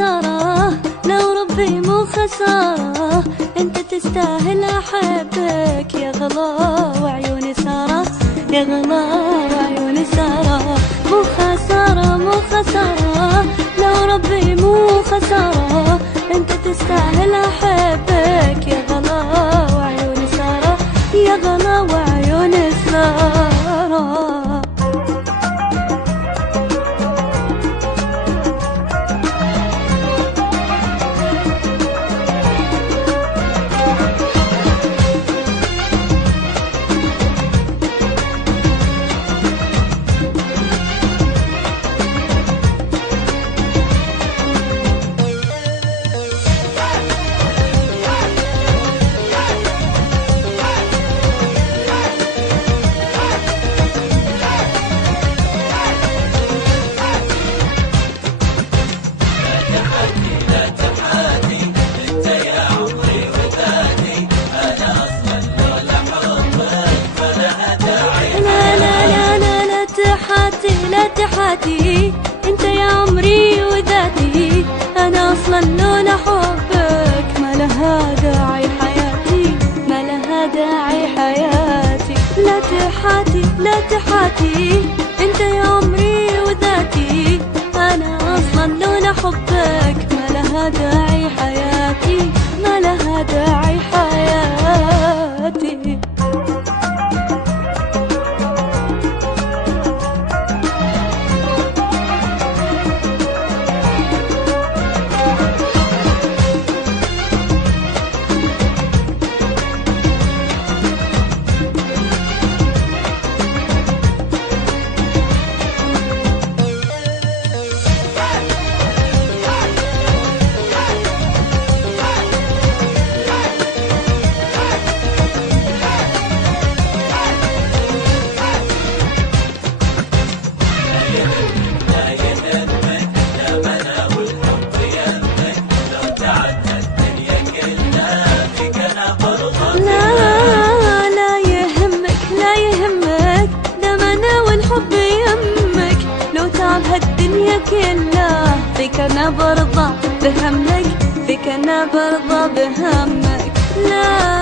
خسارة، لو ربي مو خسارة، انت تستاهل احبك يا غلا وعيوني سارة، يا غلا وعيوني سارة. مو خسارة مو خسارة، لو ربي مو خسارة، انت تستاهل احبك يا غلا وعيوني سارة، يا غلا وعيوني سارة. لا تحاتي انت يا عمري وذاتي، انا اصلا لولا حبك ما لها داعي حياتي، ما لها داعي حياتي. لا تحاتي لا تحاتي انت يا عمري وذاتي، انا اصلا لولا حبك ما لها داعي حياتي، ما لها داعي حياتي. هالدنيا كلها فيك انا برضى بهمك، فيك انا برضى بهمك. لا